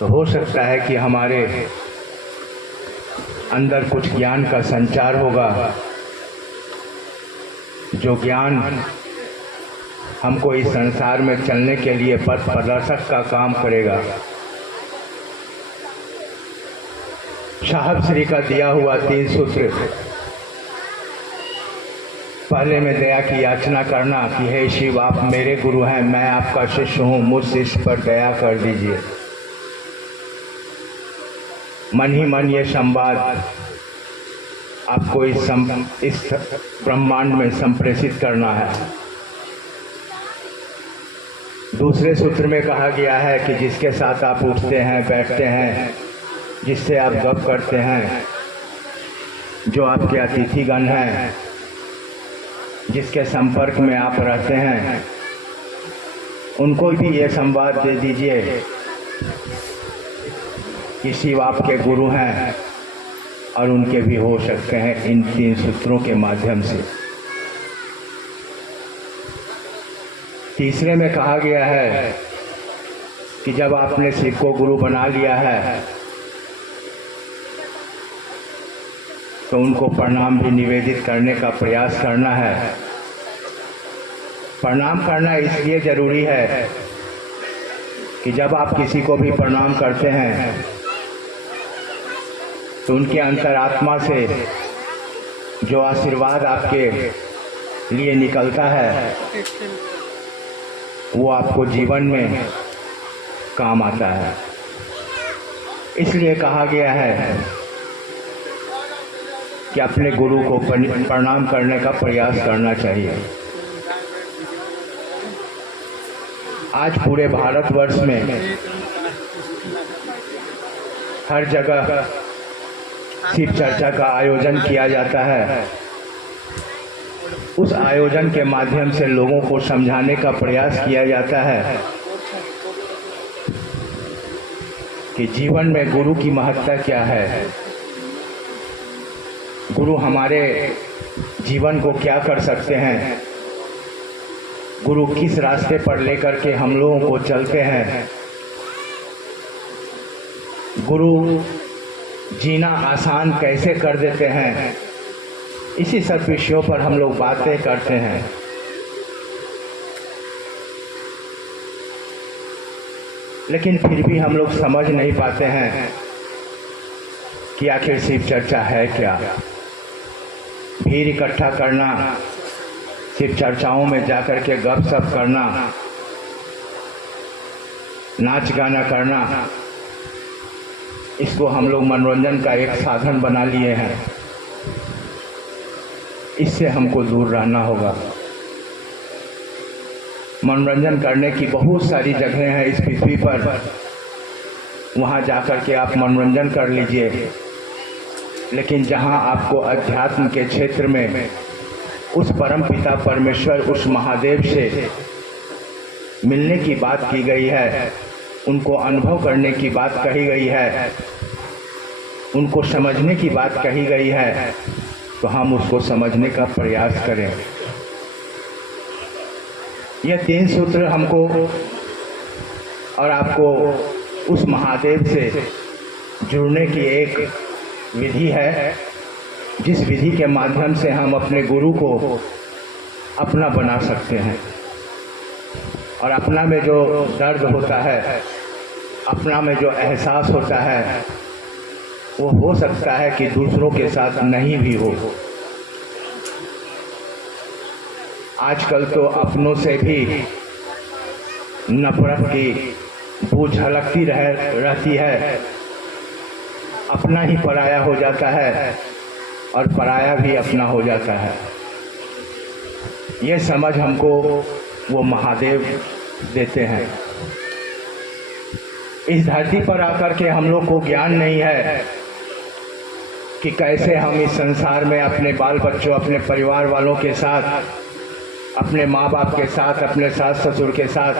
तो हो सकता है कि हमारे अंदर कुछ ज्ञान का संचार होगा, जो ज्ञान हमको इस संसार में चलने के लिए पथ प्रदर्शक का काम करेगा। साहब श्री का दिया हुआ 3 सूत्र, पहले में दया की याचना करना कि हे शिव, आप मेरे गुरु हैं, मैं आपका शिष्य हूँ, मुझ शिष्य पर दया कर दीजिए। मन ही मन ये संवाद आपको इस ब्रह्मांड में संप्रेषित करना है। दूसरे सूत्र में कहा गया है कि जिसके साथ आप उठते हैं, बैठते हैं, जिससे आप गप करते हैं, जो आपके अतिथिगण हैं, जिसके संपर्क में आप रहते हैं, उनको भी ये संवाद दे दीजिए कि शिव आपके गुरु हैं और उनके भी हो सकते हैं इन 3 सूत्रों के माध्यम से। तीसरे में कहा गया है कि जब आपने शिव को गुरु बना लिया है तो उनको प्रणाम भी निवेदित करने का प्रयास करना है। प्रणाम करना इसलिए जरूरी है कि जब आप किसी को भी प्रणाम करते हैं तो उनके अंतरात्मा से जो आशीर्वाद आपके लिए निकलता है वो आपको जीवन में काम आता है। इसलिए कहा गया है कि अपने गुरु को प्रणाम करने का प्रयास करना चाहिए। आज पूरे भारतवर्ष में हर जगह शिव चर्चा का आयोजन किया जाता है। उस आयोजन के माध्यम से लोगों को समझाने का प्रयास किया जाता है कि जीवन में गुरु की महत्ता क्या है, गुरु हमारे जीवन को क्या कर सकते हैं, गुरु किस रास्ते पर लेकर के हम लोगों को चलते हैं, गुरु जीना आसान कैसे कर देते हैं। इसी सब विषयों पर हम लोग बातें करते हैं। लेकिन फिर भी हम लोग समझ नहीं पाते हैं कि आखिर शिव चर्चा है क्या। भीड़ इकट्ठा करना, शिव चर्चाओं में जाकर के गपशप करना, नाच गाना करना, इसको हम लोग मनोरंजन का एक साधन बना लिए हैं। इससे हमको दूर रहना होगा। मनोरंजन करने की बहुत सारी जगहें हैं इस पृथ्वी पर, वहाँ जाकर के आप मनोरंजन कर लीजिए। लेकिन जहाँ आपको अध्यात्म के क्षेत्र में उस परम पिता परमेश्वर, उस महादेव से मिलने की बात की गई है, उनको अनुभव करने की बात कही गई है, उनको समझने की बात कही गई है, तो हम उसको समझने का प्रयास करें। यह 3 सूत्र हमको और आपको उस महादेव से जुड़ने की एक विधि है, जिस विधि के माध्यम से हम अपने गुरु को अपना बना सकते हैं। और अपना में जो दर्द होता है, अपना में जो एहसास होता है, वो हो सकता है कि दूसरों के साथ नहीं भी हो। आजकल तो अपनों से भी नफरत की बू झलकती रहती है। अपना ही पराया हो जाता है और पराया भी अपना हो जाता है। ये समझ हमको वो महादेव देते हैं। इस धरती पर आकर के हम लोग को ज्ञान नहीं है कि कैसे हम इस संसार में अपने बाल बच्चों, अपने परिवार वालों के साथ, अपने माँ बाप के साथ, अपने सास ससुर के साथ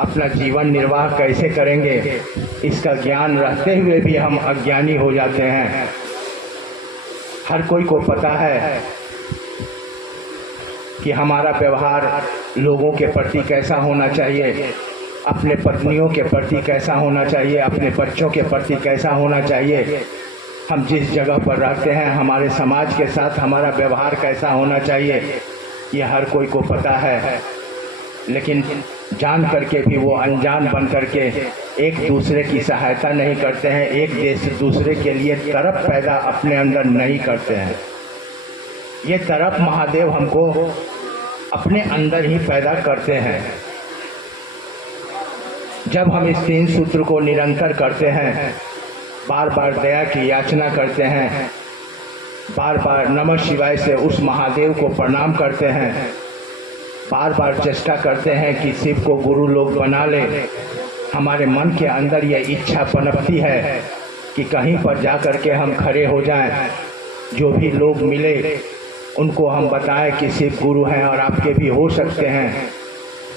अपना जीवन निर्वाह कैसे करेंगे। इसका ज्ञान रहते हुए भी हम अज्ञानी हो जाते हैं। हर कोई को पता है कि हमारा व्यवहार लोगों के प्रति कैसा होना चाहिए, अपने पत्नियों के प्रति कैसा होना चाहिए, अपने बच्चों के प्रति कैसा होना चाहिए, हम जिस जगह पर रहते हैं हमारे समाज के साथ हमारा व्यवहार कैसा होना चाहिए, ये हर कोई को पता है। लेकिन जान करके भी वो अनजान बन करके एक दूसरे की सहायता नहीं करते हैं, एक देश दूसरे के लिए तरफ पैदा अपने अंदर नहीं करते हैं। ये तरफ महादेव हमको अपने अंदर ही पैदा करते हैं। जब हम इस 3 सूत्र को निरंतर करते हैं, बार बार दया की याचना करते हैं, बार बार नमः शिवाय से उस महादेव को प्रणाम करते हैं, बार बार चेष्टा करते हैं कि शिव को गुरु लोग बना ले, हमारे मन के अंदर यह इच्छा पनपती है कि कहीं पर जा कर के हम खड़े हो जाएं, जो भी लोग मिले उनको हम बताएं कि शिव गुरु हैं और आपके भी हो सकते हैं।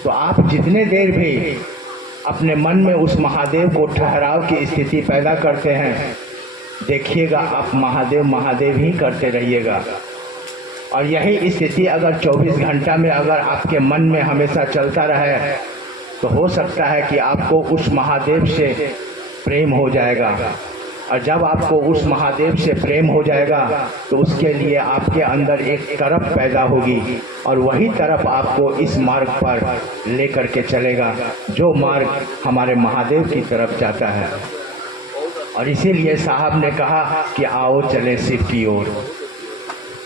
तो आप जितने देर भी अपने मन में उस महादेव को ठहराव की स्थिति पैदा करते हैं, देखिएगा आप महादेव महादेव ही करते रहिएगा। और यही स्थिति अगर 24 घंटा में अगर आपके मन में हमेशा चलता रहे तो हो सकता है कि आपको उस महादेव से प्रेम हो जाएगा। और जब आपको उस महादेव से प्रेम हो जाएगा तो उसके लिए आपके अंदर एक तरफ पैदा होगी और वही तरफ आपको इस मार्ग पर लेकर के चलेगा जो मार्ग हमारे महादेव की तरफ जाता है। और इसीलिए साहब ने कहा कि आओ चले शिव की ओर,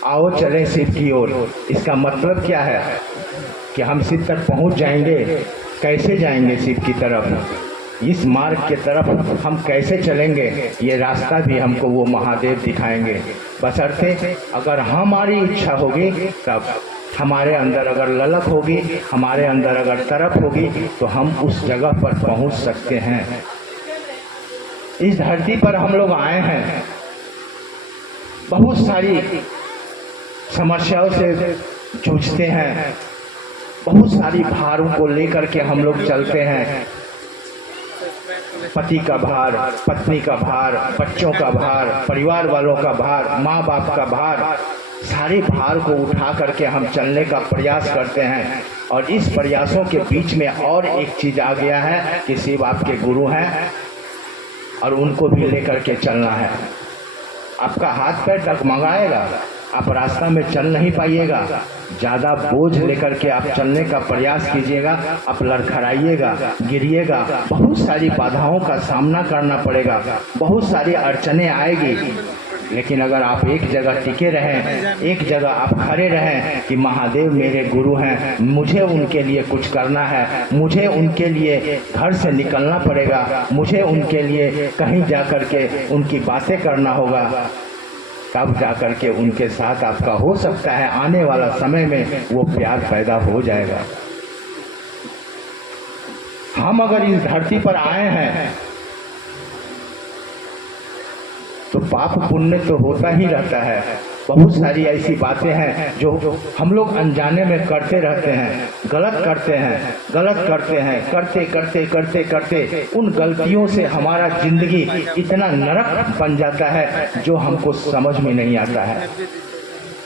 आओ चले शिव की ओर। इसका मतलब क्या है कि हम शिव तक पहुंच जाएंगे। कैसे जाएंगे शिव की तरफ, इस मार्ग के तरफ हम कैसे चलेंगे, ये रास्ता भी हमको वो महादेव दिखाएंगे। बशर्ते अगर हमारी इच्छा होगी, तब हमारे अंदर अगर ललक होगी, हमारे अंदर अगर तरफ होगी तो हम उस जगह पर पहुंच सकते हैं। इस धरती पर हम लोग आए हैं, बहुत सारी समस्याओं से जूझते हैं, बहुत सारी भारों को लेकर के हम लोग चलते हैं। पति का भार, पत्नी का भार, बच्चों का भार, परिवार वालों का भार, माँ बाप का भार, सारे भार को उठा करके हम चलने का प्रयास करते हैं। और इस प्रयासों के बीच में और एक चीज़ आ गया है कि शिव आपके गुरु हैं और उनको भी लेकर के चलना है। आपका हाथ पैर डगमगाएगा, आप रास्ता में चल नहीं पाइएगा। ज़्यादा बोझ लेकर के आप चलने का प्रयास कीजिएगा, आप लड़खड़ाइएगा, गिरिएगा, बहुत सारी बाधाओं का सामना करना पड़ेगा, बहुत सारी अड़चने आएगी। लेकिन अगर आप एक जगह टिके रहें, एक जगह आप खड़े रहें कि महादेव मेरे गुरु हैं, मुझे उनके लिए कुछ करना है, मुझे उनके लिए घर से निकलना पड़ेगा, मुझे उनके लिए कहीं जा कर के उनकी बातें करना होगा, तब जाकर के उनके साथ आपका हो सकता है आने वाला समय में वो प्यार पैदा हो जाएगा। हम अगर इस धरती पर आए हैं तो पाप पुण्य तो होता ही रहता है। बहुत सारी ऐसी बातें हैं जो हम लोग अनजाने में करते रहते हैं, गलत करते हैं, गलत करते हैं, करते करते करते करते उन गलतियों से हमारा जिंदगी इतना नरक बन जाता है जो हमको समझ में नहीं आता है।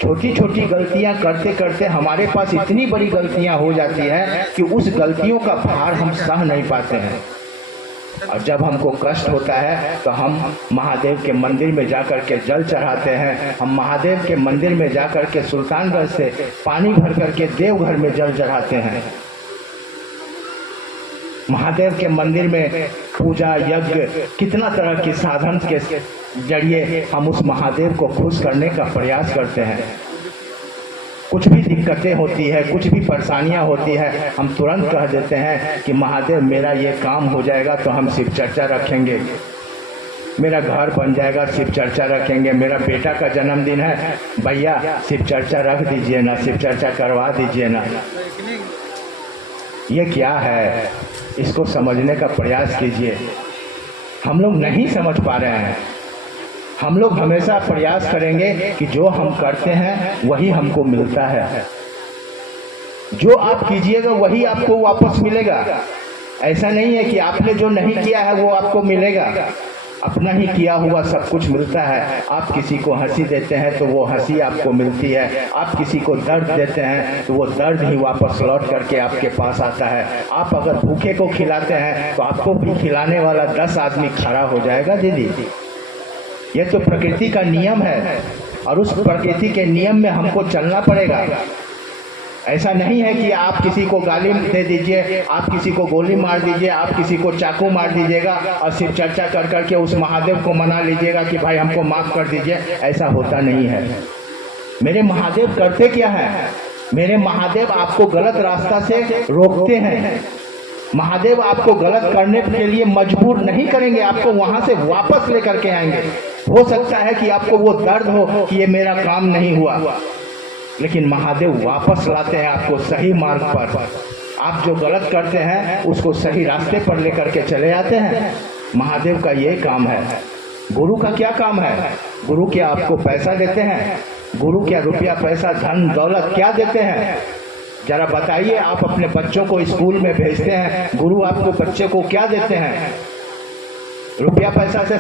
छोटी छोटी गलतियां करते करते हमारे पास इतनी बड़ी गलतियां हो जाती है कि उस गलतियों का भार हम सह नहीं पाते हैं। और जब हमको कष्ट होता है तो हम महादेव के मंदिर में जाकर के जल चढ़ाते हैं, हम महादेव के मंदिर में जाकर के सुल्तानगंज से पानी भर करके देवघर में जल चढ़ाते हैं। महादेव के मंदिर में पूजा यज्ञ कितना तरह के साधन के जरिए हम उस महादेव को खुश करने का प्रयास करते हैं। कुछ भी दिक्कतें होती है, कुछ भी परेशानियां होती है, हम तुरंत कह देते हैं कि महादेव मेरा ये काम हो जाएगा तो हम शिव चर्चा रखेंगे, मेरा घर बन जाएगा शिव चर्चा रखेंगे, मेरा बेटा का जन्मदिन है भैया शिव चर्चा रख दीजिए ना, शिव चर्चा करवा दीजिए ना। ये क्या है, इसको समझने का प्रयास कीजिए। हम लोग नहीं समझ पा रहे हैं। हम लोग हमेशा प्रयास करेंगे कि जो हम करते हैं वही हमको मिलता है, जो आप कीजिएगा वही आपको वापस मिलेगा। ऐसा नहीं है कि आपने जो नहीं किया है वो आपको मिलेगा। अपना ही किया हुआ सब कुछ मिलता है। आप किसी को हंसी देते हैं तो वो हंसी आपको मिलती है, आप किसी को दर्द देते हैं तो वो दर्द ही वापस लौट करके आपके पास आता है। आप अगर भूखे को खिलाते हैं तो आपको भी खिलाने वाला 10 आदमी खड़ा हो जाएगा। दीदी, ये तो प्रकृति का नियम है और उस प्रकृति के नियम में हमको चलना पड़ेगा। ऐसा नहीं है कि आप किसी को गाली दे दीजिए, आप किसी को गोली मार दीजिए, आप किसी को चाकू मार दीजिएगा और सिर्फ चर्चा कर करके उस महादेव को मना लीजिएगा कि भाई हमको माफ़ कर दीजिए। ऐसा होता नहीं है। मेरे महादेव करते क्या है? मेरे महादेव आपको गलत रास्ता से रोकते हैं। महादेव आपको गलत करने के लिए मजबूर नहीं करेंगे, आपको वहां से वापस लेकर के आएंगे। हो सकता है कि आपको वो दर्द हो कि ये मेरा काम नहीं हुआ, लेकिन महादेव वापस लाते हैं आपको सही मार्ग पर। आप जो गलत करते हैं उसको सही रास्ते पर लेकर के चले आते हैं। महादेव का ये काम है। गुरु का क्या काम है? गुरु क्या आपको पैसा देते हैं? गुरु क्या रुपया पैसा धन दौलत क्या देते हैं? जरा बताइए। आप अपने बच्चों को स्कूल में भेजते हैं, गुरु आपको बच्चे को क्या देते हैं? रुपया पैसा से